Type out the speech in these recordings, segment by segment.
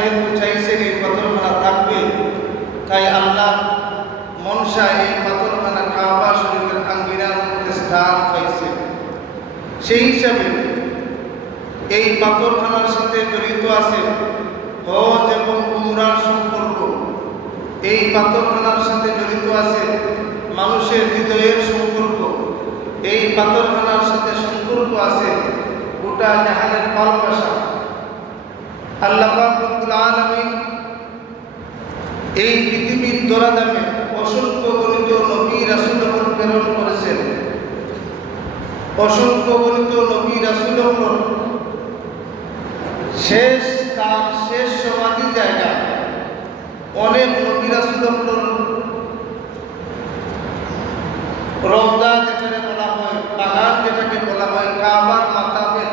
যেহেতু চাইছেন এই পাথরখানা থাকবে, তাই আল্লাহ মনসা এই পাথরখানা কাবা শরীফের আঙ্গিনার মধ্যে স্থান পাইছে। সেই হিসাবে এই পাথরখানার সাথে জড়িত আছে হজ এবং উমরার সম্পর্ক। এই পাথরখানার সাথে জড়িত আছে মানুষের হৃদয়ের সম্পর্ক। এই পাথরখানার সাথে সম্পর্ক আছে গোটা জাহানের ভালোবাসা। আল্লাহ পাক রব্বুল আলামিন এই পৃথিবীর দরাদামে অসংখ্য গণিত নবী রাসূলগণ প্রেরণ করেছেন। অসংখ্য গণিত নবী রাসূলগণ শেষ স্থান, শেষ সমাধি জায়গা অনেক নবী রাসূলগণ রওজা যেটাকে বলা হয়, বাগান যেটাকে বলা হয়, কাবার মাতাবে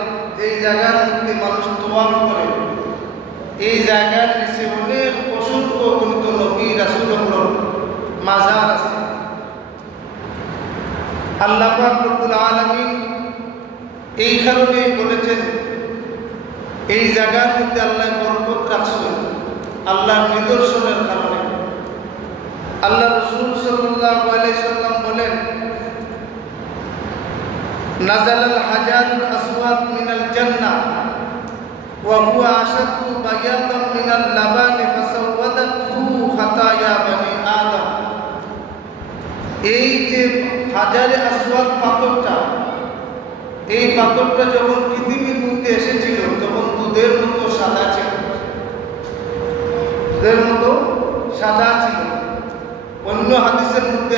এই জায়গার মধ্যে মানুষ তোয়াফ করে। এই জায়গার নিচে অনেক অসংখ্য গণিত নবী রাসূলগণ মাজার আছে। আল্লাহ পাক রব্বুল আলামিন এই কারণেই বলেছেন এই জায়গার মধ্যে আল্লাহ বরকত রাখছেন আল্লাহর নিদর্শনের কারণে। আল্লাহ রাসূল সাল্লাল্লাহু আলাইহি সাল্লাম বলেন, নাযালাল হাজারুল আসওয়াদ মিনাল জান্নাহ ওয়া হুয়া আশাদ্দু বায়াদান মিনাল লাবানি ফাসাওয়াদাতহু খাতায়া বনি আদম। এই যে হাজারে আসওয়াদ পাথরটা, এই পাথরটা যখন পৃথিবীর মধ্যে এসেছিল তখন দুধের মতো সাদা ছিল। দুধের মতো সাদা ছিল। অন্য হাদিসের মধ্যে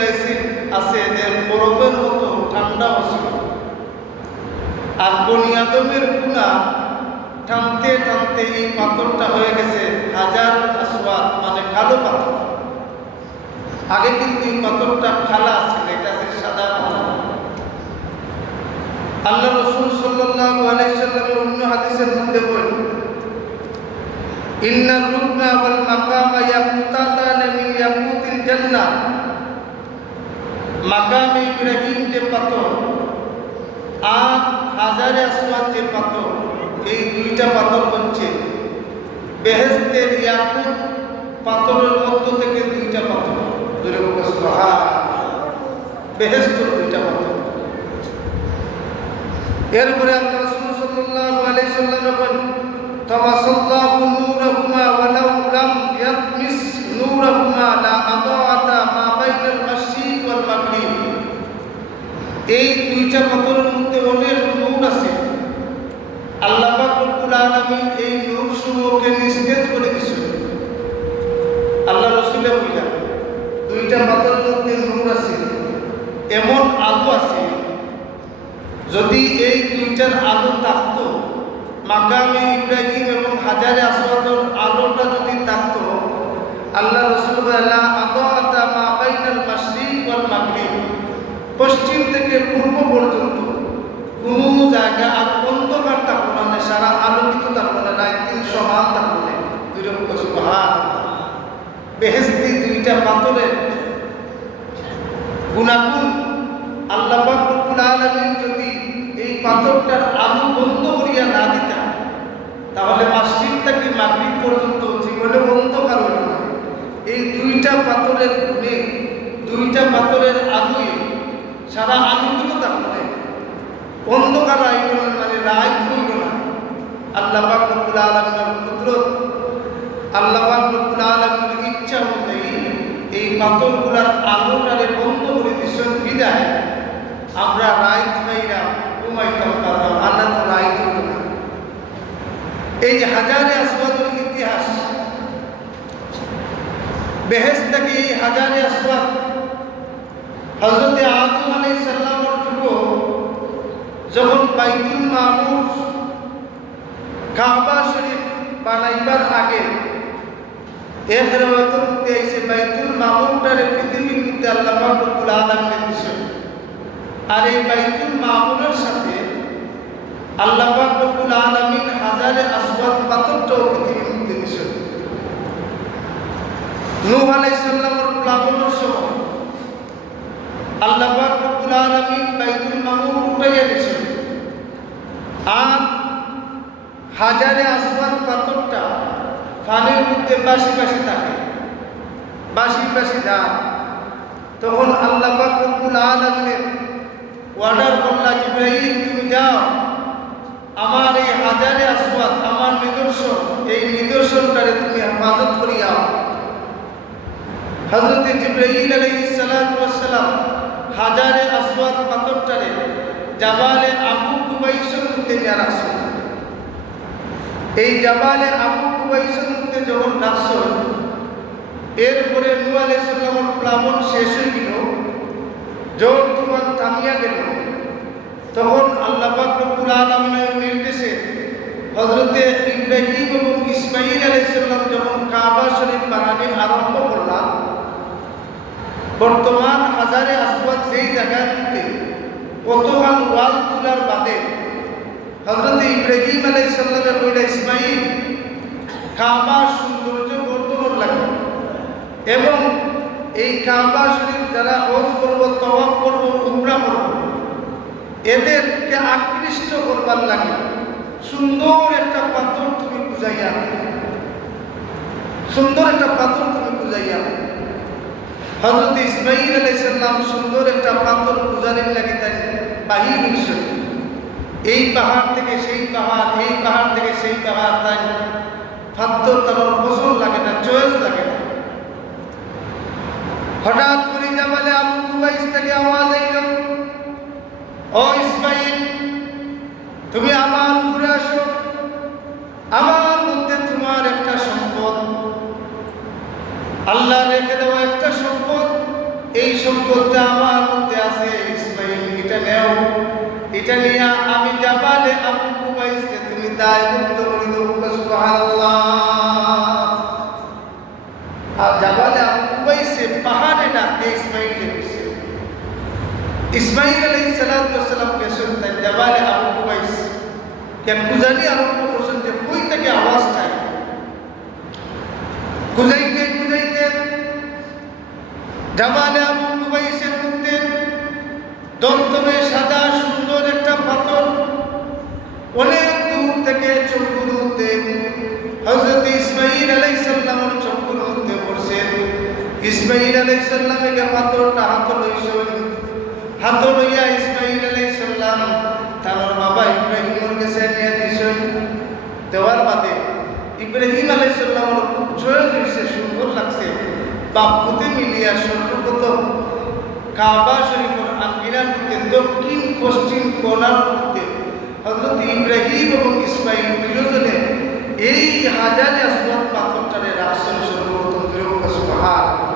আছে যে বরফের মতো ঠান্ডা ছিল। আর বনি আদমের গুনাহ টানতে টানতে এই পাথরটা হয়ে গেছে হাজার আসওয়াদ, মানে কালো পাথর। আগে কিন্তু এই পাথরটা কালা ছিল, এটা ছিল সাদা পাথর। আল্লাহ রাসূল সাল্লাল্লাহু আলাইহি সাল্লামের অন্য হাদিসের মধ্যে বলেন, ইন্নার রুকনা ওয়াল মাকামা ইয়াকুতাতান মিন ইয়াকুতিল জান্নাহ। মাকামে ইব্রাহিম যে পাথর আর হাজারে আসওয়াদ যে পাথর, এই দুইটা পাথর হচ্ছে বেহেশতের ইয়াকুত পাথরের মধ্য থেকে দুইটা পাথর। বেহেশতের দুইটা পাথর। এরপরে আল্লাহ রাসূল সাল্লাল্লাহু আলাইহি সাল্লাম বলেন, তামাসাল্লাহু নূরহুমা ওয়া লাউ লাম ইয়াতমিস নূরহুমা লা আদাআতা মা বাইনাল মাশরিক ওয়াল মাগরিব। এই দুইটা পাথরের মধ্যে অনেক নূর আছে। আল্লাহ পাক রব্বুল আলামিন এই নূরসমূহকে নিস্তেজ করে দিয়েছেন। আল্লাহ রাসূলের বলেন দুইটা পাথরের মধ্যে নূর আছে, এমন আলো আছে, যদি এই দুইটার আলো থাকতো, মাকামে ইব্রাহিম এবং হাজারে আসওয়াদের আলোটা যদি থাকতো, আল্লাহ রাসূল বলেন আদাআতা মা বাইনাল মাশরিক ওয়াল মাগরিব, পশ্চিম থেকে পূর্ব পর্যন্ত কোনো জায়গা আর অন্ধকার থাকতো না, সারা আলোকিত থাকতো না, রাত দিন সমান থাকতো না। সুবহানাল্লাহ। বেহেশতি দুইটা পাথরের গুণাগুণ আল্লাহ পাক রব্বুল আলামিন যদি এই পাথরটার আলো বন্ধ করিয়া না দিতেন, তাহলে মাশরিক থেকে মাগরিব পর্যন্ত জীবনে অন্ধকার হইল না। এই দুইটা পাথরের গুণে, দুইটা পাথরের আলোয় সারা আলোকিত থাকতো না, অন্ধকার আইল না, মানে রাত হইল না। আল্লাহ পাক রব্বুল আলামিনের কুদরত, আল্লাহ পাক রব্বুল আলামিনের ইচ্ছা অনুযায়ী এই পাথরগুলার আলোটারে বন্ধ করে দিচ্ছেন বিদায় আমরা রাইত পাইরা ঘুমাইতাম পারলাম, আল্লাহ তো রাইত হইল না। এই যে হাজারে আসওয়াদের ইতিহাস, বেহেশত থেকে এই হাজারে আসওয়াদ হযরতে আদম আলাইহিস সালামের যুগ যখন বাইতুল মামুর কাবা শরীফ বানাইবার আগে এর রেওয়ায়তের মধ্যে এসে বাইতুল মামুরটারে পৃথিবীর মধ্যে আল্লাহ পাক রব্বুল আলামিন দিয়েছেন। আর এই বাইতুল মামুরের সাথে আল্লাহ পাক রব্বুল আলামিন হাজারে আসওয়াদ পাথরটাও পৃথিবীর মধ্যে দিয়েছেন। নূহ আলাইহিস সালামের প্লাবনের সময় আল্লাহ পাক রব্বুল আলামিন বাইতুল মামুর উঠাইয়া দিয়েছেন। আর হাজারে আসওয়াদ পাথরটা পানির মধ্যে বাসি বাসি থাকে, বাসি বাসি ধান। তখন আল্লাহ পাক রব্বুল আলামিন অর্ডার করলা, জিবরাইল তুমি যাও আমার এই হাজারে আসওয়াদ, আমার নিদর্শন, এই নিদর্শনটারে তুমি হেফাজত করিয়াও। হযরত জিবরাইল আলাইহিস সালাতু ওয়াস সালাম হাজারে আসওয়াদ পাথরটারে জাবালে আবু কুবাইসের মধ্যে নিয়ে রাখছেন। এই জাবালে আবু কুবাইসের মধ্যে যখন রাখছেন, এরপরে নূহ আলাইহিস সালামের প্লাবন শেষ হয়ে গেল, ঝড় তুফান থামিয়া গেল। তখন আল্লাহ পাক রব্বুল আলামিনের নির্দেশে হযরতে ইব্রাহিম এবং ইসমাঈল আলাইহিস সালাম যখন কাবা শরীফ বানানো আরম্ভ করলাম, বর্তমান হাজারে আসওয়াদ যেই জায়গার মধ্যে কতখান ওয়াল তোলার বাদে হযরতে ইব্রাহিম আলাইহিস সালামের ওইটা ইসমাঈল কাবার সৌন্দর্য বর্ধমান লাগে। এবং এই কাবা শরীফ যারা হজ করবো, তওয়াফ করবো, উমরা করবো, এদেরকে আকৃষ্ট করবার লাগে সুন্দর একটা পাথর তুমি বুঝাইয়া, সুন্দর একটা পাথর তুমি বুঝাইয়া। হযরত ইসমাঈল আলাইহিস সালাম সুন্দর একটা পাথর বুঝানোর লাগে তাই বাহির হইছে, এই পাহাড় থেকে সেই পাহাড়, এই পাহাড় থেকে সেই পাহাড়, তাই পাথর তার পছন্দ লাগে না, চয়েস লাগে না। হঠাৎ করে জাবালে আবু কুবাইস থেকে আওয়াজ আইল, ও ইসমাঈল তুমি আমার উপরে আসো, আমার মধ্যে তোমার একটা সম্পদ, আল্লাহ রেখে দেওয়া একটা সম্পদ, এই সম্পদটা আমার মধ্যে আছে। ইসমাঈল এটা নেও, এটা নিয়ে আমি জাবালে আবু কুবাইসকে তুমি দায়মুক্ত করে দেবো। সুবহানাল্লাহ। আর জাবালে আবু কুবাইসে পাহাড়ে ডাকে ইসমাঈলকে বসে, ইসমাঈল আলাইহিস সালাতু ওয়াস সালাম পেছন তাই জাবালে আবু কুবাইস কে খুঁজানি আরম্ভ করছেন যে কই থেকে আওয়াজটা, খুঁজাইতে খুঁজাইতে জাবালে আবু কুবাইসের মধ্যে দন্তবে সাদা সুন্দর একটা পাথর অনেক দূর থেকে চক্ষুর মধ্যে হযরত ইসমাঈল আলাইহিস সালামের চক্ষুর মধ্যে পড়ছে। ইসমাঈল আলাইহিস সালামকে পাথরটা হাতে লইছেন, হাতে লইয়া ইসমাঈল আলাইহিস সালাম তার বাবা ইব্রাহিমের কাছে নিয়ে দিয়েছেন। দেওয়ার বাদে ইব্রাহিম আলাইহিস সালামের খুব চয়েস হয়েছে, সুন্দর লাগছে। বাপুতে মিলিয়া সর্বপ্রথম কাবা শরীফের আঙ্গিনার মধ্যে দক্ষিণ পশ্চিম কোণার মধ্যে হযরত ইব্রাহিম এবং ইসমাঈল দুজনে এই হাজারে আসওয়াদ পাথরটারে রাখছেন। সর্বপ্রথম সুবহানাল্লাহ।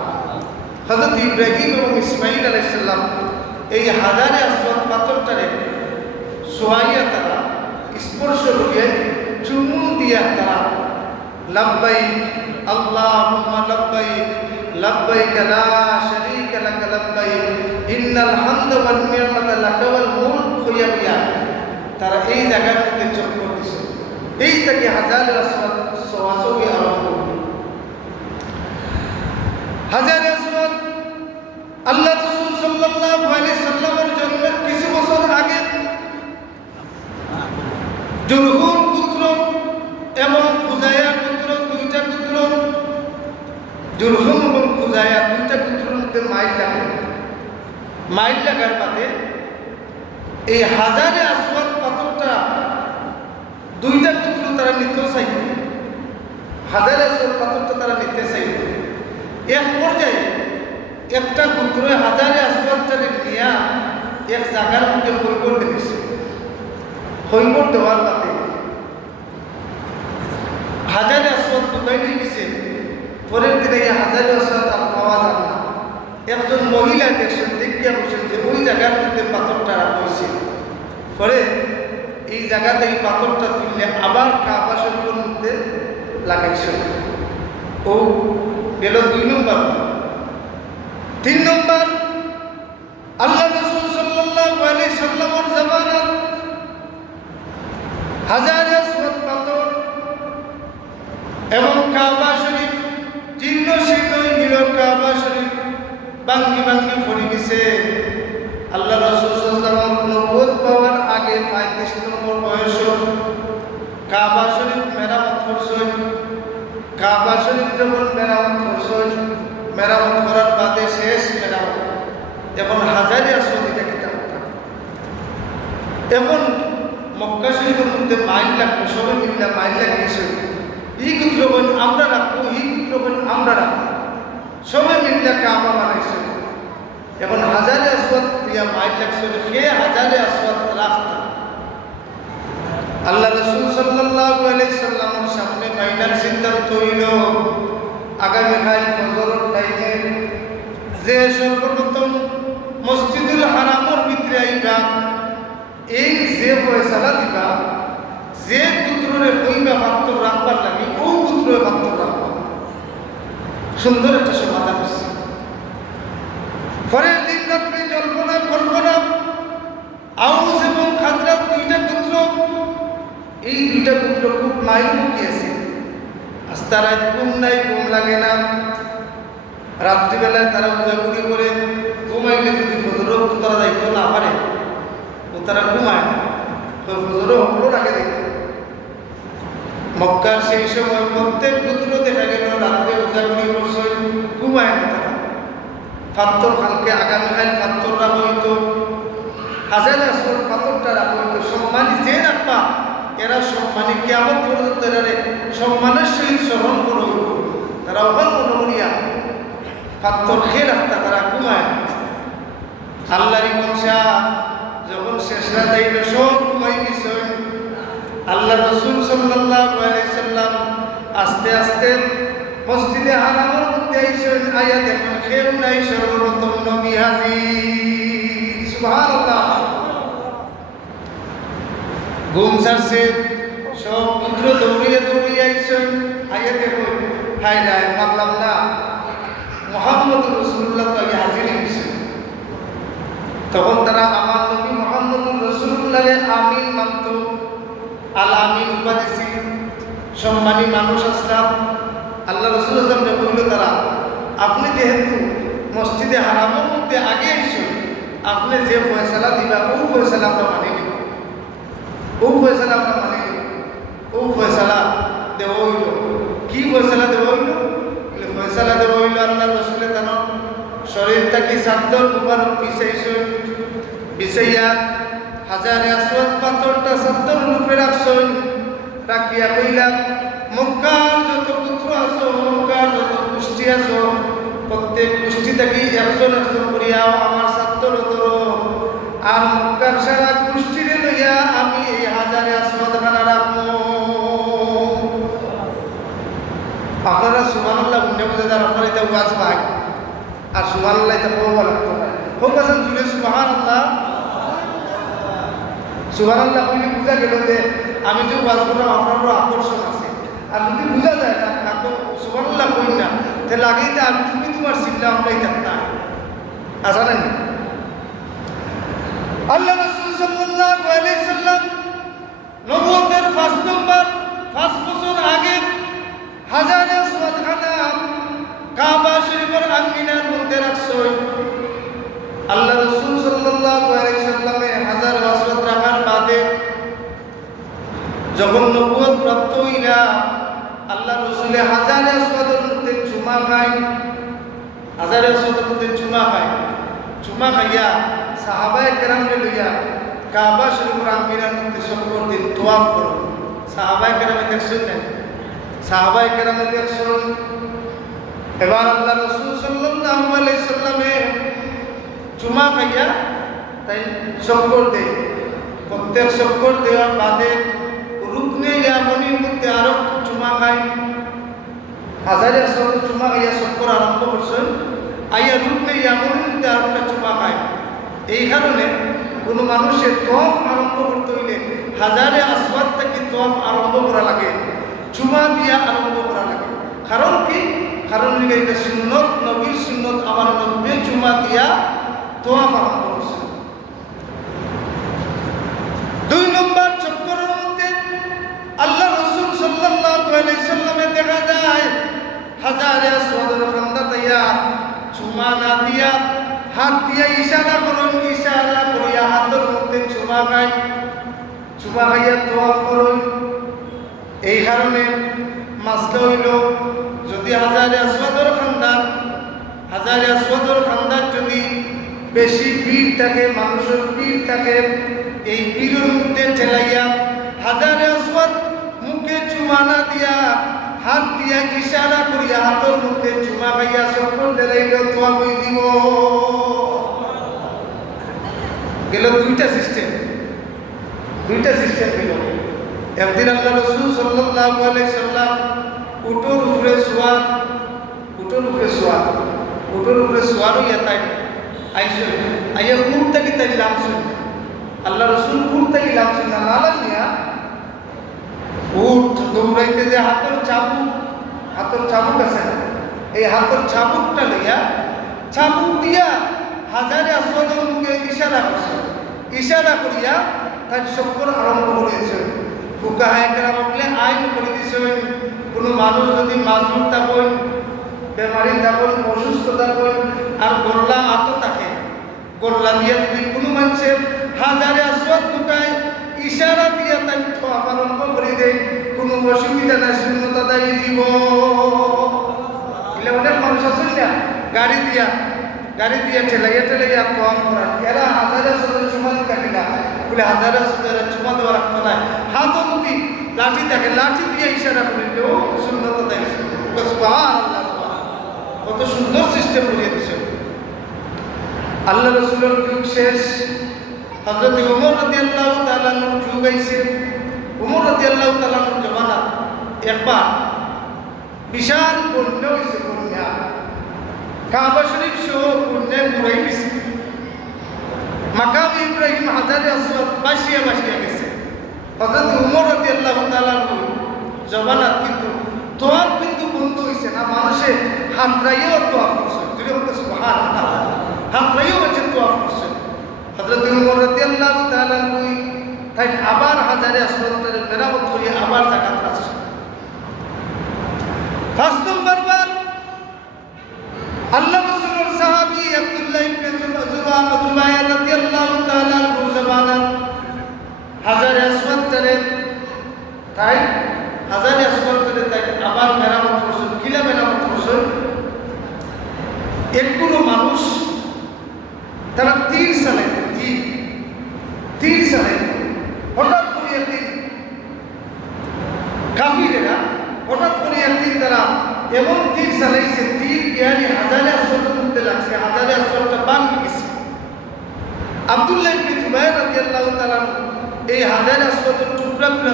হযরত ইব্রাহিম এবং ইসমাঈল আলাইহিস সালাম এই হাজারে আসওয়াদ পাথরটারে সোহাইয়া তারা স্পর্শ করিয়া চুমুন দিয়া তারা লাব্বাইক আল্লাহুম্মা লাব্বাইক লাব্বাইক লা শারীকা লাক লাব্বাইক ইন্নাল হামদা ওয়ান নি'মাতা লাকা ওয়াল মুলক কইয়া তারা এই জায়গার মধ্যে চক্কর দিছে। এই থেকে হাজারে আসওয়াদ সোয়াসবি আরম্ভ। হাজারে আসওয়াদ আল্লাহ রাসূল সাল্লাল্লাহু আলাইহি সাল্লামের জন্মের কিছু বছর আগে জুরহুম পুত্র এবং খুজায়া পুত্র, দুইটা পুত্র, জুরহুম এবং খুজায়া দুইটা পুত্রের মধ্যে মাইল লাগার বাদে এই হাজারে আসওয়াদ পাথরটা দুইটা পুত্র তারা নিতে চাইল, হাজারে আসওয়াদ পাথরটা তারা নিতে চাইল। এক পর্যায়ে একটা পুত্র হাজারে আসওয়াদটারে নিয়া এক জায়গার মধ্যে খৈবর দিয়েছে। খৈবর দেওয়ার বাদে হাজারে আসওয়াদ কোথায় নিয়ে গেছে, পরের দিনে হাজারে আসওয়াদ আর পাওয়া যাবে না। একজন মহিলা দেখছেন, দেখিয়া বলছেন যে ওই জায়গার মধ্যে পাথরটা রাখা হয়েছে। পরে এই জায়গা থেকে পাথরটা তুললে আবার কাবা শরীফের মধ্যে লাগাইছেন। ও গেল 2 নম্বর। 3 নম্বর, আল্লাহ রাসূল সাল্লাল্লাহু আলাইহি সাল্লামের জামানাত হাজারে আসওয়াদ পাথর এবং কাবা শরীফ জীর্ণ শীর্ণ মিল, কাবা শরীফ ভাঙ্গি ভাঙ্গি পড়ে গেছে। আল্লাহ রাসূল সাল্লাল্লাহু আলাইহি ওয়াসাল্লাম নবুয়ত পাওয়ার আগে 35 নম্বর বয়স কাবা শরীফ মেরামত করছেন। কাবা শরীফ যখন মেরামত করছেন, মেরামত করার বাদে শেষ মেরামত, এখন হাজারে আসল এটা কিতাব। এখন মক্কা শরীফের মধ্যে মাইল লাগবে, সবাই মিল্লা মাইল লাগিয়েছে, ই গুত্রগণ আমরা রাখবো, ই গুত্রগণ আমরা রাখবো, সবাই মিল্লা কাবা বানাইছে। এখন হাজারে আসওয়াদ দিয়া মাইল লাগছে, সে হাজারে আসওয়াদ রাখতা। আল্লাহ রাসূল সাল্লাল্লাহু আলাইহি সাল্লামের সামনে ফাইনাল সিদ্ধান্ত হইল আগামীকাল ফজরের টাইমে যে সর্বপ্রথম মসজিদুল হারামের ভিতরে আইবা, এই যে ফয়সালা দিবা, যে পুত্ররে কইবা পাত্র রাখবার লাগে, ও পুত্রের পাত্র রাখবা। সুন্দর একটা সমাধান হচ্ছে। পরের দিন রাত্রে জল্পনা কল্পনা, আউস এবং খাজরার দুইটা পুত্র, এই দুইটা পুত্র খুব মাইলমুখী আছে। আস্তা রাত ঘুম নাই, ঘুম লাগে না। রাত্রিবেলায় তারা উজাগুড়ি করে ঘুমাইলে যদি ফজরও তারা দায়িত্ব না পারে, ও তারা ঘুমায় না, তো ফজরও হলো আগে দেখতে। মক্কার সেই সময় প্রত্যেক পুত্র দেখা গেল রাত্রে উজাগুড়ি করছে, ঘুমায় না তারা। পাত্তর খালকে আগামীকাল পাত্তর রাখা হইতো, হাজারে আসল পাথরটা রাখা হইতো। সম্মানী যে রাখবা, এরা সম্মানী কিয়ামত পর্যন্ত এরারে সম্মানের সহিত স্মরণ করো। তারা ওখান মনে করিয়া পাত্তর খেয়ে রাখতা, তারা ঘুমায় না। আল্লাহরই মনসা যখন শেষ রাত আইল, সব ঘুমাই গেছেন। আল্লাহ রাসূল সাল্লাল্লাহু আলাইহি সাল্লাম আস্তে আস্তে মসজিদে হারামের মধ্যে আইছেন। আয়া দেখেন কেউ নাই, সর্বপ্রথম নবী হাজির। সুবহানাল্লাহ। ঘুম ছাড়ছে, সব পুত্র দৌড়িয়ে দৌড়িয়ে আইছেন। আয়া দেখুন, হায় রায় ভাবলাম না মুহাম্মদুর রাসূলুল্লাহ তো আগে হাজির হয়েছে। তখন তারা আমার নবী মুহাম্মদুর রাসূলুল্লাহরে আমিন মানত, আল আমিন উপাধি ছিল, সম্মানী মানুষ আসলাম। আল্লাহ রাসূল সাল্লাল্লাহু আলাইহি ওয়াসাল্লাম তারা, আপনি যেহেতু মসজিদে হারামের মধ্যে আগে আইছেন, আপনি যে ফয়সালা দিবা, ও ফয়সালা আমরা মানি নিব, ও ফয়সালা আমরা মানি নিব। ও ফয়সালা দেওয়া হইল। কি ফয়সালা দেওয়া হইল? ফয়সালা দেওয়া হইল আল্লাহ রাসূলের তার শরীর থেকে চাদর মুবারক বিছাইছেন, বিছাইয়া হাজারে আসওয়াদ পাথরটা চাদরের উপরে রাখছেন। রাখিয়া কইলাম, মক্কার যত পুত্র আছো, মক্কার যত গোষ্ঠী আছো, প্রত্যেক গোষ্ঠী থেকে একজন একজন করিয়া আমার চাদর ধরো, আর মক্কার সারা গোষ্ঠীরে লইয়া আমি এই হাজারে আসওয়াদ খানা রাখবো। আপনারা সুবহানাল্লাহ বুঝে বুঝে যারা আপনারা এটা ওয়াজ পায়, আর সুবহানাল্লাহ এটা বলবা লাগতো না। হোক আছেন জুড়ে সুবহানাল্লাহ। সুবহানাল্লাহ বলে বুঝা গেল যে আমি যে ওয়াজ করলাম আপনারও আকর্ষণ আছে। আর যদি বোঝা যায় না, সুবহানাল্লাহ কই না, তাহলে আগেই তো আমি তুমি তোমার চিন্তা আমরাই থাকতাম। আসা না আল্লাহ রাসূল সাল্লাল্লাহু আলাইহি সাল্লাম নবুয়তের 5 বছর আগে হাজারে আসওয়াদ খানা কাবা শরীফের আঙ্গিনার মধ্যে রাখছেন। আল্লাহ রাসূল সাল্লাল্লাহু আলাইহি সাল্লামে হাজারে আসওয়াদ রাখার বাদে যখন নবুয়ত প্রাপ্ত হইলা, আল্লাহ রাসূলে হাজারে আসওয়াদের মধ্যে চুমা খায়, হাজারে আসওয়াদের মধ্যে চুমা খায়। চুমা খাইয়া সাহাবায়ে কেরামকে লইয়া কাবা শরীফের আঙ্গিনার মধ্যে সকল দিন তোয়াফ করো। সাহাবায়ে কেরামে দেখছেন না, সাহাবায়ে কেরামে দেখছেন। এবার আল্লাহ রাসূল সাল্লাল্লাহু আলাইহি সাল্লামে চুমা খাইয়া তাই সকল দেয়। প্রত্যেক সকল দেওয়ার বাদে রুকনে ইয়ামনির মধ্যে আরো চুমা খায়। হাজারে আসওয়াদ চুমা খাইয়া সকল আরম্ভ করছেন। আইয়া রুকনে ইয়ামনির মধ্যে আরো একটা চুমা খায়। এই কারণে কোনো মানুষের তওয়াফ আরম্ভ করতে হইলে হাজারে আসওয়াদ থেকে তওয়াফ আরম্ভ করা লাগে, চুমা দিয়া আরম্ভ করা লাগে। কারণ কি? কারণ এটা সুন্নত, নবীর সুন্নত। আমার নবী চুমা দিয়া তওয়াফ আরম্ভ করছে। 2 নম্বর চক্করের মধ্যে আল্লাহ রাসূল সাল্লাল্লাহু আলাইহি সাল্লামে দেখা যায় হাজারে আসওয়াদের খান্দা দিয়া চুমা না দিয়া হাত দিয়া ইশারা করুন, ইশারা করিয়া হাতের মধ্যে চুমা খায়, চুমা খাইয়া তওয়াফ করুন। এই কারণে মাসলা হইল যদি হাজারে আসওয়াদর খান্দার যদি বেশি ভিড় থাকে, মানুষের ভিড় থাকে, এই ভিড়ের মধ্যে ঠেলাইয়া হাজারে আসওয়াদ মুখে চুমা না দিয়া হাত দিয়া ইশারা করিয়া হাতের মধ্যে চুমা খাইয়া চক্কর দিলাইলে তোয়া হয়ে দিব। গেল দুইটা সিস্টেম গেল। একদিন আল্লাহ রাসূল সাল্লাল্লাহু আলাইহি সাল্লাম উটের উপরে সোয়ার হইয়া তাই আইসো আইয়া উট থেকে তাই লামছেন। আল্লাহ রাসূল উট থেকে লামছেন না লালামিয়া উট দৌড়াইতে যে হাতের চাবুক আছে না, এই হাতের চাবুকটা লইয়া চাবুক দিয়া হাজারে আসওয়াদের মুখে ইশারা করিয়া তার চক্কর আরম্ভ করেছে। ফুকাহায়ে কেরাম বলে আইন করে দিছে, কোনো মানুষ যদি মাজুর থাকেন, বেমারি থাকেন, অসুস্থ থাকেন আর গোল্লা আত থাকে, গোল্লা দিয়া যদি কোনো মানুষের হাজারে আসওয়াদ ফুকায় ইশারা দিয়া তাই আরম্ভ করে দেয়, কোনো অসুবিধা নাই, শূন্যতা দায়ী দিব। এলে অনেক মানুষ আসেন না গাড়ি দিয়া ঠেলাইয়া তোয়াফ করান, এরা হাজারে আসওয়াদের চুমা থাকে না বলে হাজারে আসওয়াদের চুমা দেওয়া রাখতো না, হাতও যদি লাঠি থাকে লাঠি দিয়ে ইশারা করিলেও শূন্যতা দায়ী। সুবহানাল্লাহ, কত সুন্দর সিস্টেম করিয়ে দিছে। আল্লাহ রাসূলের যুগ শেষ, হযরত ওমর রাদিয়াল্লাহু তাআলা আনহুর যুগ আইছে। ওমর রাদিয়াল্লাহু তাআলা আনহুর জামানা একবার বিশাল বন্যা হইছে, বন্যা কাবা শরীফ সহ বন্যায় ঘুরাই দিছে। মাকাম ইব্রাহিম হাজারে আসওয়াদ বাসিয়া গেছে। হযরত ওমর রাদিয়াল্লাহু তাআলা আনহুর জামানাত কিন্তু তোয়াফ কিন্তু বন্ধ হইছে না, মানুষে হাতরাইও তোয়াফ করছে। সুবহানাল্লাহ, হাতরাইও তোয়াফ করছে। হযরত ওমর রাদিয়াল্লাহু তাআলা আনহু তাই আবার হাজারে আসওয়াদের মেরামত করে আবার জাকাত রাখছে। 5 নম্বর বার আল্লাহ রাসূলের সাহাবী আব্দুল্লাহ ইবনে জুবাইর রাদিয়াল্লাহু তাআলা আনহুর জামানাত হাজারে আসওয়াদের তাই আবার মেরামত করছেন। কিলা মেরামত করছেন? একগুলো মানুষ তারা তীর চালাইত। হঠাৎ করে একদিন কাফিরেরা তারা এমন তীর চালাইছে, তীর জ্ঞানী হাজারে আসওয়াদের মধ্যে লাগছে, হাজারে আসওয়াদটা ভাঙে গেছে। আব্দুল্লাহ ইবনে জুবাইর রাদিয়াল্লাহু তাআলা এই হাজারে আসওয়াদের টুকরাগুলো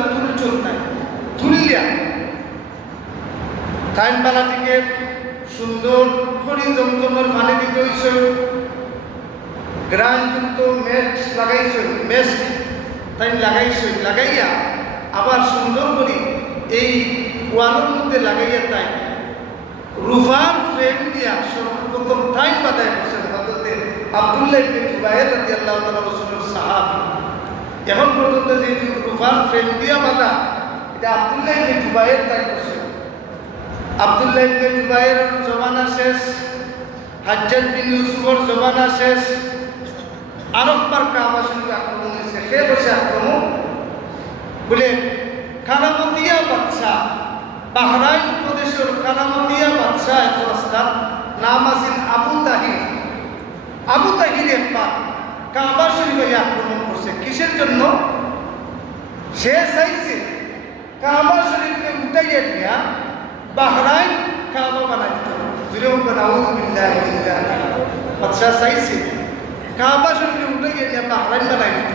তুলিয়া টাইমবালা থেকে সুন্দর করে জমজমের পানি দিতে হইছে, গ্রানযুক্ত লাগাইয়া আবার সুন্দর করে এই ওয়ালের মধ্যে লাগাইয়া তাই রুফার ফ্রেম দিয়া সর্বপ্রথম টাইম বাদায় করছেন হযরত আব্দুল্লাহ ইবনে জুবাইর রাদিয়াল্লাহু তাআলা রাসূলের সাহাবী। এখন পর্যন্ত যে রুফার ফ্রেম দিয়া বাঁধা, এটা আব্দুল্লাহ ইবনে জুবাইর তাই করছে। আব্দুল্লাহ ইবনে জুবাইরের জমানা শেষ, হাজ্জাজ বিন ইউসুফের জমানা শেষ, আরেকবার কাবা শরীফে আক্রমণ হয়েছে। কে বসে আক্রমণ? বলে কারামতিয়া বাদশা, বাহরাইন প্রদেশের কারামতিয়া বাদশা একজন নাম আছেন আবু তাহির একবার কাবা শরীফে আক্রমণ করছে। কিসের জন্য? সে চাইছে কাবা শরীফকে উঠাইয়া দিয়া বাহরাইন কাবা বানাই দিত। বাদশা চাইছে কাবা শরীফকে উঠাইয়া দিয়া বাহরাইন বানাই দিত।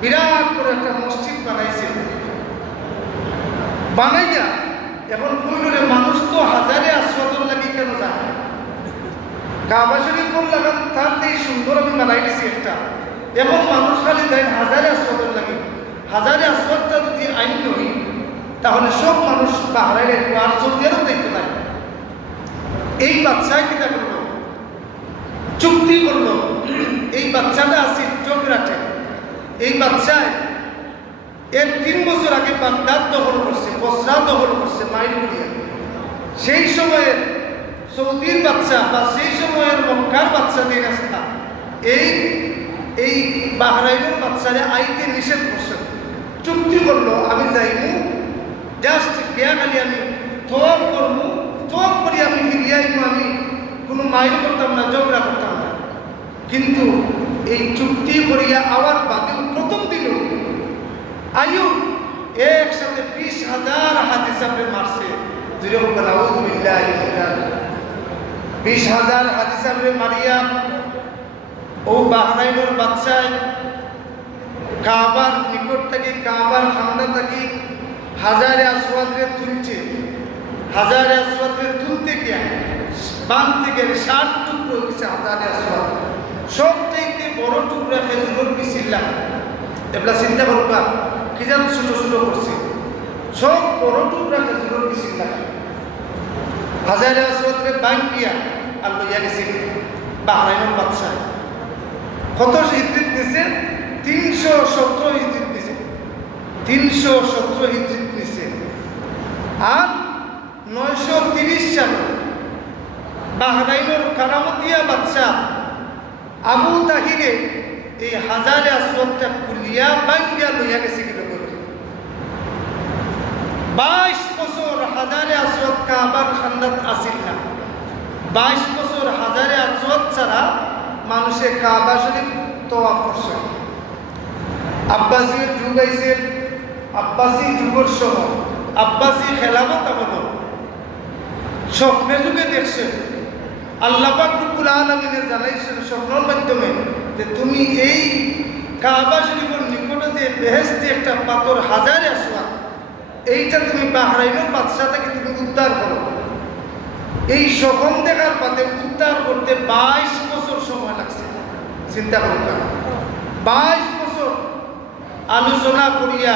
বিরাট করে একটা মসজিদ বানাইয়া এখন কইলে মানুষ তো হাজারে আসওয়াদের লাগি কেন যায়? কাবা শরীফ লাগান তাতেই সুন্দর আমি বানাই দিছি একটা, এখন মানুষ খালি যায় হাজারে আসওয়াদের লাগি। হাজারে আসওয়াদটা যদি আইন নই তাহলে সব মানুষ বাহরাইনে আর সৌদি আরব দেখতে পারে। এই বাচ্চায় কিনা করলো, চুক্তি করলো, এই বাচ্চাটা আছে চোখরাটে, এই বাচ্চায় এর 3 বছর আগে বাগদাদ দখল করছে, বসরা দখল করছে মাইনুরিয়া। সেই সময়ের সৌদির বাচ্চা বা সেই সময়ের মক্কার বাচ্চা যে রাস্তা এই বাহরাইনের বাচ্চারে আইতে নিষেধ করছে। চুক্তি করলো আমি যাইমু, জাস্ট গিয়া খালি আমি মাইল করতাম না, ঝগড়া করতাম না। কিন্তু এই চুক্তি করিয়া আওয়ার বাদেও প্রথম দিনও আইয়ুব একসাথে 20,000 হাতি চাপড়ে মারছে। 20,000 হাতি চাপড়ে মারিয়া ও বাহরাইনের বাদশায় কাবার নিকট থেকে, কাবার খান্দা থেকে হাজারে আসওয়াদরে তুলছে। হাজারে আসওয়াদরে তুলতে গিয়া বাঁধতে গেলে 60 টুকরো হয়েছে হাজারে আসওয়াদ। সবচাইতে বড় টুকরা খেজুরের বিচিল্লা। এগুলা চিন্তা করবা কি যেন ছোট ছোট করছে, সব বড় টুকরা খেজুরের বিচিল্লা। হাজারে আসওয়াদরে বাঙ্গিয়া আর লইয়া গেছে বাহরাইনের বাদশাহ। কত হিজরত নিছে? 317 হিজরত নিছে। 317 হিজরত নিছে। আর 930 সালে বাহরাইনের কারামতিয়া বাদশাহ আবু তাহিরে এই হাজারে আসওয়াদটা খুলিয়া বাঙ্গিয়া লইয়া গেছে। কি করে 22 বছর হাজারে আসওয়াদ কাবার খান্দাত আসিল না। 22 বছর হাজারে আসওয়াদ ছাড়া মানুষে কাবা শরীফ তওয়াফ করছে। আব্বাসীর যুগ আইছে, আব্বাসী যুগের সময়, আব্বাসী খেলাফত আমল স্বপ্নে যুগে দেখছে। আল্লাহ পাক রব্বুল আলামিনে জানাইছেন স্বপ্নের মাধ্যমে যে তুমি এই কাবা শরীফের নিকটে যে বেহেশতি একটা পাথর হাজারে আসওয়াদ, এইটা তুমি বাহরাইনের বাদশা থেকে তুমি উদ্ধার করো। এই স্বপ্ন দেখার বাদে উদ্ধার করতে 22 বছর সময় লাগছে। চিন্তা করুন, 22 বছর আলোচনা করিয়া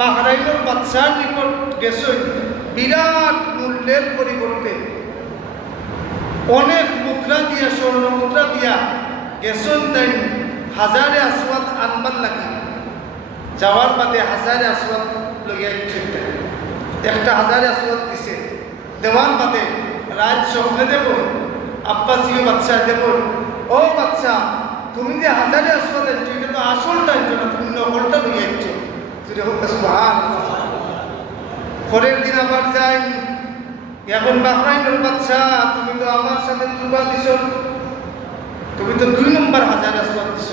বাহরাইনের বাদশার নিকট গেছেন। বিরাট মূল্যের পরিবর্তে অনেক মুদ্রা দিয়া, স্বর্ণ মুদ্রা দিয়া গেছেন। তাই হাজারে আসওয়াদ আনবার লাগে যাওয়ার বাদে হাজারে আসওয়াদ লইয়া একটা হাজারে আসওয়াদ দিছে। দেওয়ার বাদে রাত স্বপ্নে দেব আব্বাসীয় বাদশাহ দেব, ও বাদশা তুমি যে হাজারে আসওয়াদ আনছো এটা তো আসলটা আনছো না, তুমি নকলটা লইয়া আনছো। পরের দিন আবার যাই, এখন বাহরাইনের বাদশা তুমি তো আমার সাথে তুলবা দিছ, তুমি তো 2 নম্বর হাজারে আসওয়াদ দিছ,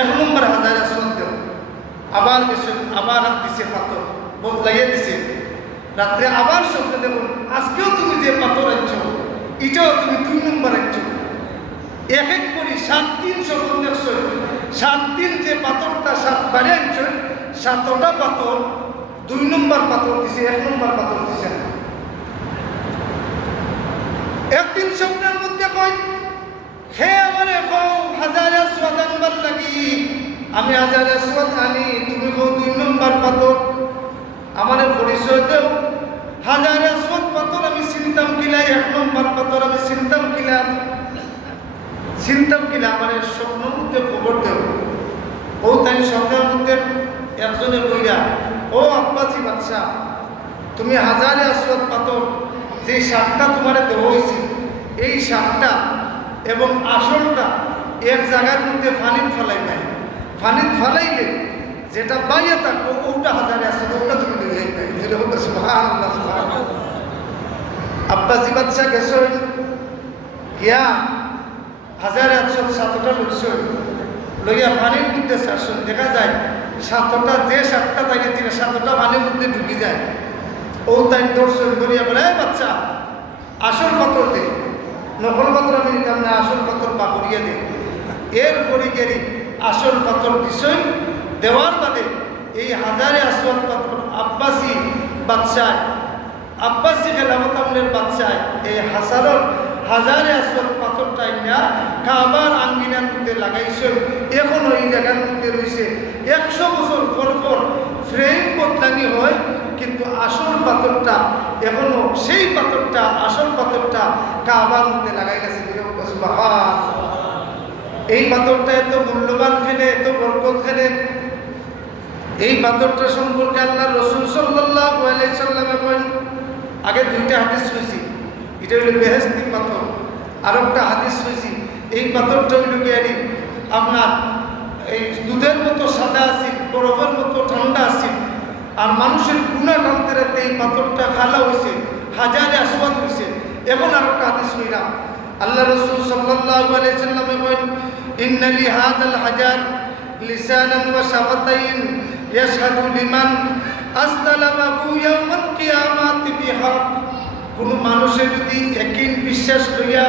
1 নম্বর হাজারে আসওয়াদ দেব। আবার গেছে, আবার দিছে পাথর বদলাইয়া দিছে। রাত্রে আবার স্বপ্নে দেব আজকেও তুমি যে পাথর আনছো এটাও তুমি 2 নম্বর আনছো। এক এক করি 7 দিন স্বপ্ন দেখছো। 7 দিন যে পাথরটা 7 বারে আনছো, 7টা পাথর 2 নম্বর পাথর দিছে, 1 নম্বর পাথর দিছে না। একদিন স্বপ্নের মধ্যে কই হে আমারে কও হাজারে আসওয়াদ আনবার লাগি, আমি হাজারে আসওয়াদ আনি, তুমি কও 2 নম্বর পাথর। আমারে পরিচয় দেও, হাজারে আসওয়াদ পাথর আমি চিনতাম কিলা, 1 নম্বর পাথর আমি চিনতাম কিলা, চিনতাম কিলা, আমার স্বপ্নের মধ্যে খবর দেও। ও তাই স্বপ্নের মধ্যে একজনে কইরা, ও আব্বাসী বাদশা তুমি হাজারে আসওয়াদ পাথর যে 7টা তোমারে দেওয়া হয়েছে, এই 7টা এবং আসলটা এক জায়গার মধ্যে ফানিত ফেলাই নাই। ফানিত ফেলাইলে যেটা বাইয়া থাকবো ওটা হাজারে আসওয়াদ, ওটা তুমি নিয়ে যাইবে। সুবহানাল্লাহ, সুবহানাল্লাহ। আব্বাসী বাদশা গেছেন গিয়া হাজারে আসওয়াদ 7টা লইছেন, লইয়া পানির মধ্যে ছাড়ছেন। দেখা যায় 7টা যে 7টা থাকে 7টা পানির মধ্যে ঢুকি যায়। ও তাই দর্শন করিয়া বলে বাচ্চা আসল পাথর দে, নকল পাথর আমি নিতাম না, আসল পাথর বা করিয়া দে। এরপরে গেলি আসল পাথর দিছেন। দেওয়ার বাদে এই হাজারে আসওয়াদ পাথর আব্বাসী বাদশাহ, আব্বাসী খেলাফত আমলের বাদশাহ এই হাজারে আসওয়াদ পাথরটা না কাবার আঙ্গিনার মধ্যে লাগাইছেন। এখন ওই জায়গার মধ্যে রয়েছে। 100 বছর পর পর ফ্রেম বদলানি হয়, কিন্তু আসল পাথরটা এখনো সেই পাথরটা, আসল পাথরটা কাবার মধ্যে লাগাই গেছে। এই পাথরটা এত মূল্যবান খেলে, এত বরকত খেলে। এই পাথরটা সম্পর্কে আল্লাহ রাসূল সাল্লাল্লাহু আলাইহি সাল্লামে বলেন, আগে 2টা হাদিস হয়েছি, এটা হলো বেহেশতি পাথর। আর একটা হাদিস হয়েছি এই পাথরটা হইল গিয়ারি আপনার এই দুধের মতো সাদা আছে, বরফের মতো ঠান্ডা আছে। আর মানুষের গুণা টানতে রাখতে এই পাথরটা খালা হয়েছে, হাজারে আসওয়াদ হয়েছে। এখন আর একটা হাদিস হইলাম আল্লাহ রাসূল সাল্লাল্লাহু আলাইহি সাল্লাম বলেন ইন্না লিহাযাল হাজার লিসানান ওয়া শাফাতাইন ইয়াশহাদু লিমান আসলামাহু ইয়াওমাল কিয়ামাতি বিহক। কোন মানুষের যদি ইয়াকিন বিশ্বাস লইয়া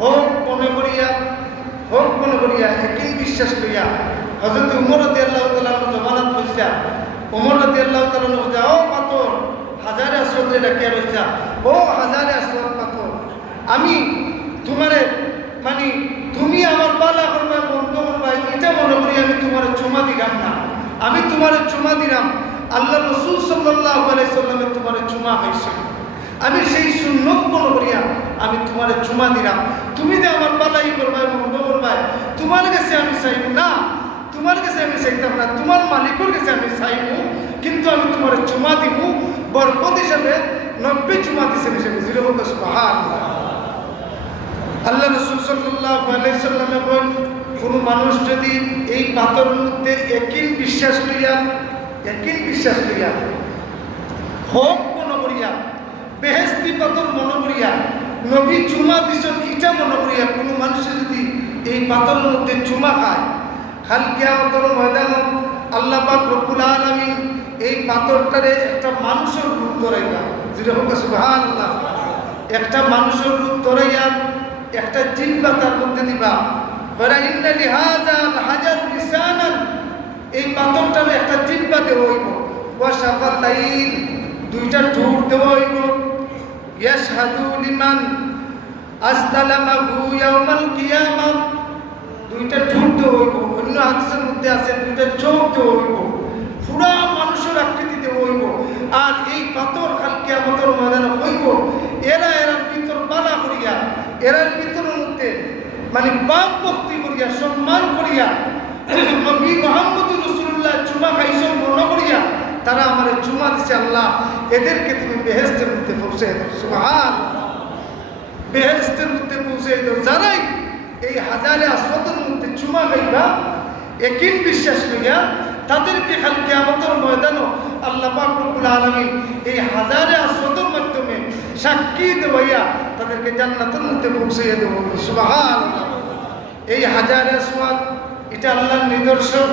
হোক মনে করিয়া ইয়াকিন বিশ্বাস লইয়া হযরত ওমর রাদিয়াল্লাহু তাআলা জমানাত কইছা, ওমর রাদিয়াল্লাহু তাআলা বলছে ও পাথর হাজারে আসওয়াদ ডাকিয়া বলছা, ও হাজারে আসওয়াদ পাথর, আমি তোমারে মানে তুমি আমার বালা করবা বন্ধ করবা এটা মনে করি আমি তোমার চুমা দিলাম না, আমি তোমার চুমা দিলাম আল্লাহ রাসূল সাল্লাল্লাহু আলাইহি সাল্লামের তোমার চুমা হইছে, আমি সেই সুন্নত মনে করিয়া আমি তোমার চুমা দিলাম, তুমি যে আমার বালাই করবা বন্ধ করবা তোমার কাছে আমি চাইব না, তোমার কাছে আমি চাইতাম না, তোমার মালিকের কাছে আমি চাইব, কিন্তু আমি তোমার চুমা দিব বরকত হিসাবে 90 চুমা দিছেন হিসেবে জিরো বলতে সুবহানাল্লাহ। আল্লাহ রাসূল সাল্লাল্লাহু আলাইহি সাল্লাম বলেন কোন মানুষ যদি এই পাথরের মধ্যে ইয়াকিন বিশ্বাস লইয়া হোক মনে করিয়া বেহেশতি পাথর মনে করিয়া নবী চুমা দিছেন এটা মনে করিয়া কোন মানুষের যদি এই পাথরের মধ্যে চুমা খায়, কাল কিয়ামতের ময়দানে আল্লাহ পাক রব্বুল আলামিন এই পাথরটারে একটা মানুষের রূপ ধরাইবা, জিরো হোক সুবহানাল্লাহ, একটা মানুষের রূপ ধরাইয়া একটা জিহ্বা তার মধ্যে দিবা, ওয়ালা ইন্না লিহাযাল হাজার লিসানান, এই পাথরটারে একটা জিহ্বা দেওয়া হইব, ওয়া শাফাতাইন, দুইটা ঠোঁট দেওয়া হইব, ইয়াশহাদু লিমান আসলামাহু ইয়াওমাল কিয়ামাহ, দুইটা ঠোঁট দেওয়া হইব, অন্য হাদিসের মধ্যে আছে দুইটা চোখ দেওয়া হইব, পুরা মানুষের আকৃতি দেওয়া হইব, আর এই পাথর কাল কিয়ামতের ময়দানে হইব এরার ভিতর বালা করিয়া এরার ভিতরের মধ্যে মানে পাপ ভক্তি করিয়া সম্মান করিয়া নবী মুহাম্মদুর রাসূলুল্লাহ চুমা খাইছেন মনে করিয়া তারা আমার চুমা দিছে, আল্লাহ এদেরকে তুমি বেহেশতের মধ্যে পৌঁছে দাও, সুবহানাল্লাহ, বেহেশতের মধ্যে পৌঁছে দাও। যারাই এই হাজারে আসওয়াদের মধ্যে চুমা খাইবা ইয়াকিন বিশ্বাস লইয়া তাদেরকে কাল কিয়ামতের ময়দানে আল্লাহ পাক রব্বুল আলামিন এই হাজারে আসওয়াদের মাধ্যমে সাক্ষী দেওয়া তাদেরকে জান্নাতের মধ্যে পৌঁছাইয়া দেব, সুবহানাল্লাহ। এই হাজারে আসওয়াদ এটা আল্লাহর নিদর্শন,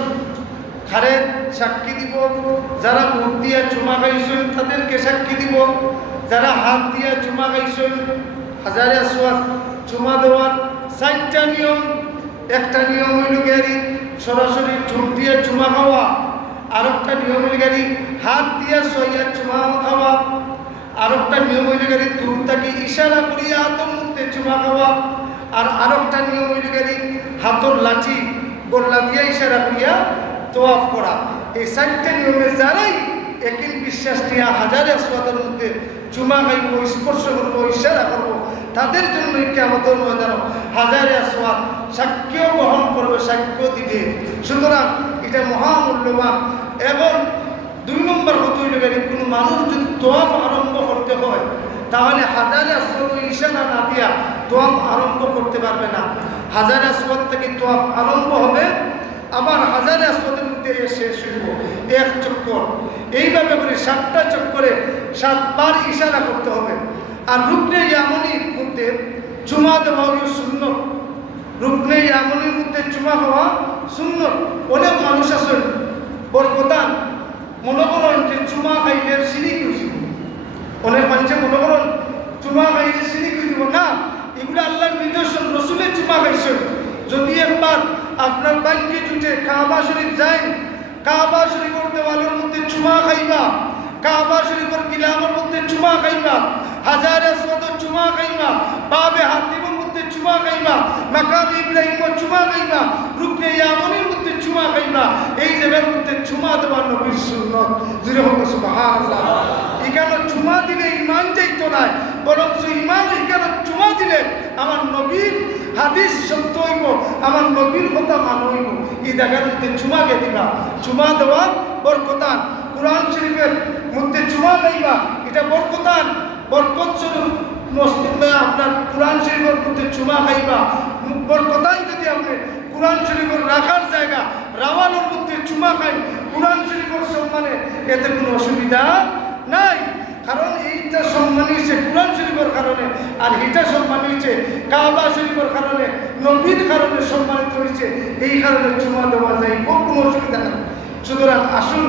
খারে সাক্ষী দিব, যারা মুখ দিয়া চুমা খাইছেন তাদেরকে সাক্ষী দিব, যারা হাত দিয়া চুমা খাইছেন। হাজারে আসওয়াদ চুমা দেওয়ার 4টা নিয়ম, একটা নিয়ম হইল গেরি সরাসরি ঠোঁট দিয়ে চুমা খাওয়া, আর একটা নিয়ম হইল গেরি হাত দিয়া সইয়া চুমা খাওয়া, আর একটা নিয়ম হইল গেরি দূর থেকে ইশারা করিয়া হাতের মধ্যে চুমা খাওয়া, আর আরেকটা নিয়ম হইল গেরি হাতের লাঠি গোল্লা দিয়া ইশারা করিয়া তোয়াফ করা। এই 4টা নিয়মে যারাই ইয়াকিন বিশ্বাস নিয়ে হাজারে আসওয়াদের মধ্যে চুমা খাইব, স্পর্শ করব, ইশারা করব, তাদের জন্য কিয়ামতের ময়দানে হাজারে আসওয়াদ সাক্ষ্য গ্রহণ করবে, সাক্ষ্য দিবে। সুতরাং এটা মহামূল্যবান। এবং 2 নম্বর হতে হইলে কোনো মানুষ যদি তোয়াফ আরম্ভ করতে হয় তাহলে হাজারে আসওয়াদ ইশারা না দিয়া তোয়াফ আরম্ভ করতে পারবে না। হাজারে আসওয়াদ থেকে তোয়াফ আরম্ভ হবে, আবার হাজারে আসওয়াদের মধ্যে শেষ হইব 1 চক্কর। এইভাবে করে 7টা চক্করে 7 বার ইশারা করতে হবে। আর রুকনে ইয়ামানির মধ্যে চুমা দেওয়া হলো সুন্নত, রুকনে ইয়ামানির মধ্যে চুমা হওয়া সুন্নত। অনেক মানুষ আছেন বরকতান মনে করেন যে চুমা খাইলে শিরিক হয়েছে, অনেক মানুষে মনে করেন চুমা খাইলে শিরিক হয়ে যাব না, এগুলো আল্লাহর নিদর্শন, রসুলের চুমা খাইছেন। যদি একবার আপনার ভাগ্যে জুটে কাবা শরীফ যায়, কাবা শরীফের দেওয়ালের মধ্যে চুমা খাইবা, কাবা শরীফের গিলামের মধ্যে চুমা খাইবা, হাজারে আসওয়াদের চুমা খাইবা, বাবে হাতিমের মধ্যে চুমা খাইবা, মাকাম ইব্রাহিমের চুমা খাইবা, রুকনে ইয়ামানির মধ্যে চুমা খাইবা। এই জায়গার মধ্যে চুমা দেওয়া নবীর সুন্নত, জিরে হোক সুবহানাল্লাহ। এখানে চুমা দিলে ইমান যাইতো না, বরং ইমান এখানে চুমা দিলে আমার নবীর হাদিস সত্য হইব, আমার নবীর কথা মানা হইব। এই জায়গার মধ্যে চুমাকে দিবা, চুমা দেওয়া বরকতান। কুরআন শরীফের মধ্যে চুমা খাইবা, এটা বরকতান, বরকত স্বরূপ মসজিদে আপনার কুরআন শরীফের মধ্যে চুমা খাইবা বরকতান। যদি আপনি কুরআন শরীফের রাখার জায়গা রাওয়ানোর মধ্যে চুমা খাই কুরআন শরীফের সম্মানে, এতে কোনো অসুবিধা নাই। কারণ এই ঈদটা সম্মানী হয়েছে কুরআন শরীফের কারণে, আর এটা সম্মানী হয়েছে কাবা শরীফের কারণে, নবীর কারণে সম্মানিত হয়েছে। এই কারণে চুমা দেওয়া যায়, কোনো অসুবিধা নেই। সুতরাং আসুন,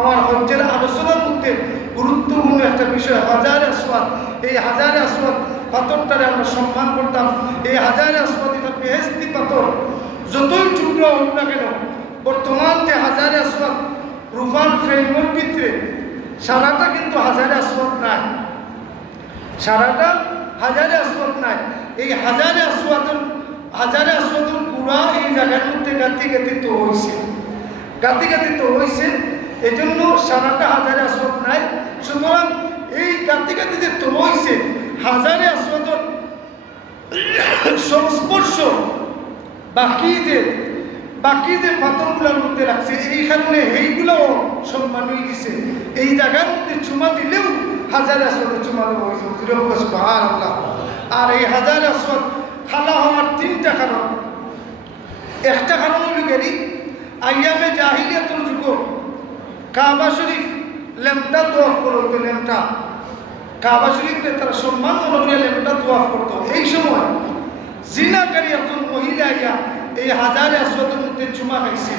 আমার হজ্জের আলোচনার মধ্যে গুরুত্বপূর্ণ একটা বিষয় হাজারে আসওয়াদ। এই হাজারে আসওয়াদ পাথরটারে আমরা সম্মান করতাম। এই হাজারে আসওয়াদ এটা বেহেশতি পাথর, যতই টুকরা হোক না কেন। বর্তমান যে হাজারে আসওয়াদ রূপার ফ্রেমের ভিতরে সারাটা কিন্তু হাজারে আসওয়াদ নাই, সারাটা হাজারে আসওয়াদ নাই। এই হাজারে আসওয়াদের পুরা এই জায়গার মধ্যে গাতিত হয়েছে, গাতিত হয়েছে। এই জন্য সারাটা হাজারে আসওয়াদ নাই। সুতরাং এই গাতিতে তো হয়েছে হাজারে আসওয়াদের সংস্পর্শ বাকি যে পাথরগুলোর মধ্যে রাখছে, এই কারণে এইগুলোও সম্মান হয়ে গেছে। এই জায়গার মধ্যে চুমা দিলেও হাজারে আসওয়াদের চুমা দেওয়া হয়েছে। সুবহানাল্লাহ। আর এই হাজারে আসওয়াদ খালা হওয়ার তিনটা কারণ। একটা কারণ হইল গেলি আইয়ামে জাহিলিয়াতুল যুগ কাবা শরীফ লেমটা তোয়াফ করতো, লেমটা কাবা শরীফে তারা সম্মান মনে করিয়া লেমটা তোয়াফ করতো। এই সময় জিনাকারী একজন মহিলা আইয়া এই হাজারে আসওয়াদের মধ্যে চুমা খাইছে,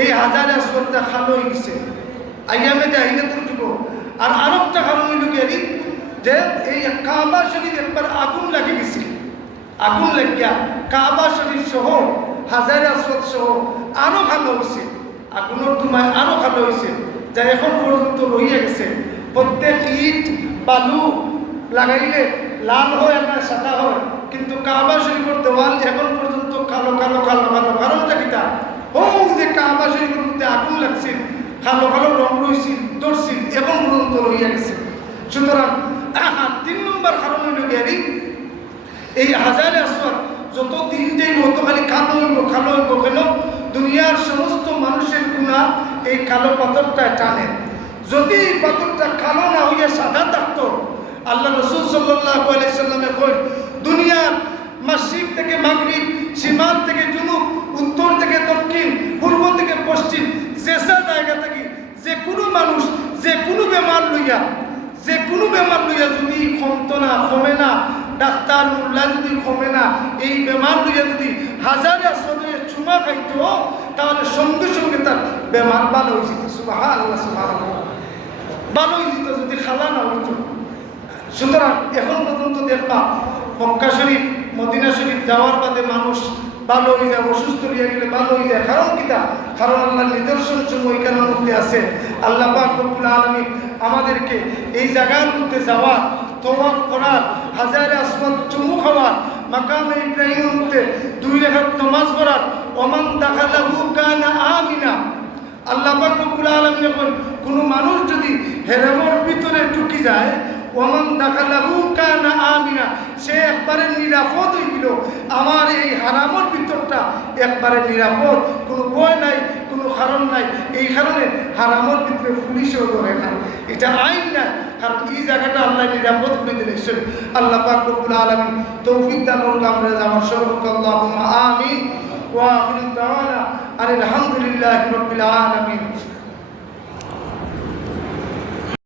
এই হাজারে আসওয়াদটা খালো হয়ে গেছে আইয়ামে জাহিলিয়াতুল যুগ। আর আরেকটা কারণ হইল গেলি যে এই কাবা শরীফ একবার আগুন লাগে গেছে, আগুন লাগিয়া কাবা শরীফ সহ হাজারে আসওয়াদ সহ আরো ভালো হয়েছে, আগুনের ধুমায় আরো ভালো হয়েছে, যা এখন পর্যন্ত রইয়া গেছে। প্রত্যেক ইট বালু লাগাইলে লাল হয় আর না সাদা হয়, কিন্তু কাবা শরীফের দেওয়াল এখন পর্যন্ত কালো কালো কালো কালো। কারণটা কিটা? ও যে কাবা শরীফের মধ্যে আগুন লাগছিল, কালো কালো রং রয়েছিল, দর্শিল, এখন পর্যন্ত রইয়া গেছে। সুতরাং 3 নম্বর কারণ হইল গিয়ারি এই হাজারে আসওয়াদ যত দিন যেই মতো খালি কালো হইব কেন? দুনিয়ার সমস্ত মানুষের গুনাহ এই কালো পাথরটা টানে। যদি এই পাথরটা কালো না হইয়া সাদা থাকতো, আল্লাহ রাসূল সাল্লাল্লাহু আলাইহি সাল্লামে কইন দুনিয়ার মাশরিক থেকে মাগরিব, শিমাল থেকে জুনুব, উত্তর থেকে দক্ষিণ, পূর্ব থেকে পশ্চিম, যেসা জায়গা থেকে যে কোনো মানুষ যে কোনো বেমার লইয়া যদি কমে না, ডাক্তার মোল্লা যদি কমে না, এই বেমার লইয়া যদি হাজারে আসওয়াদের চুমা খাইতো, তাহলে সঙ্গে সঙ্গে তার বেমার ভালো হয়ে যেত। সুবহানাল্লাহ, সুবহানাল্লাহ, ভালো হয়ে যেত যদি খালা না হইত। সুতরাং এখন পর্যন্ত দেখবা মক্কা শরীফ, মদিনা শরীফ যাওয়ার বাদে মানুষ ভালো হয়ে যায়, অসুস্থ হয়ে গেলে ভালো হয়ে যায়। কারণ কিটা? কারণ আল্লাহর নিদর্শন সময় এখানের মধ্যে আছে। আল্লাহ পাক রব্বুল আলামিন আমাদেরকে এই জায়গার মধ্যে যাওয়ার, তওয়াফ করার, হাজারে আসওয়াদ চুমু খাওয়ার, মাকামে ইব্রাহিমের মধ্যে 2 রাকাত নামাজ পড়ার, ওমান দাখালাহু কানা আমিনা। আল্লাহ পাক রব্বুল আলামিন যখন কোনো মানুষ যদি হেরামের ভিতরে ঢুকি যায়, ওমান দাখালাহু কানা আমিনা, সে একবারে নিরাপদ হয়ে গেল। আমার এই হারামের ভিতরটা একবারে নিরাপদ, কোনো ভয় নাই, কোনো কারণ নাই। এই কারণে হারামের ভিতরে পুলিশও ধরে না, এটা আইন না। কারণ এই জায়গাটা আল্লাহ নিরাপদ করে দিলেছেন। আল্লাহ পাক রব্বুল আলামিন তৌফিক দান করুন। আমরা যাওয়ার সবাইকে আল্লাহুম্মা আমিন ওয়া আখিরু দাওয়ানা আলহামদুলিল্লাহি রাব্বিল আলামিন।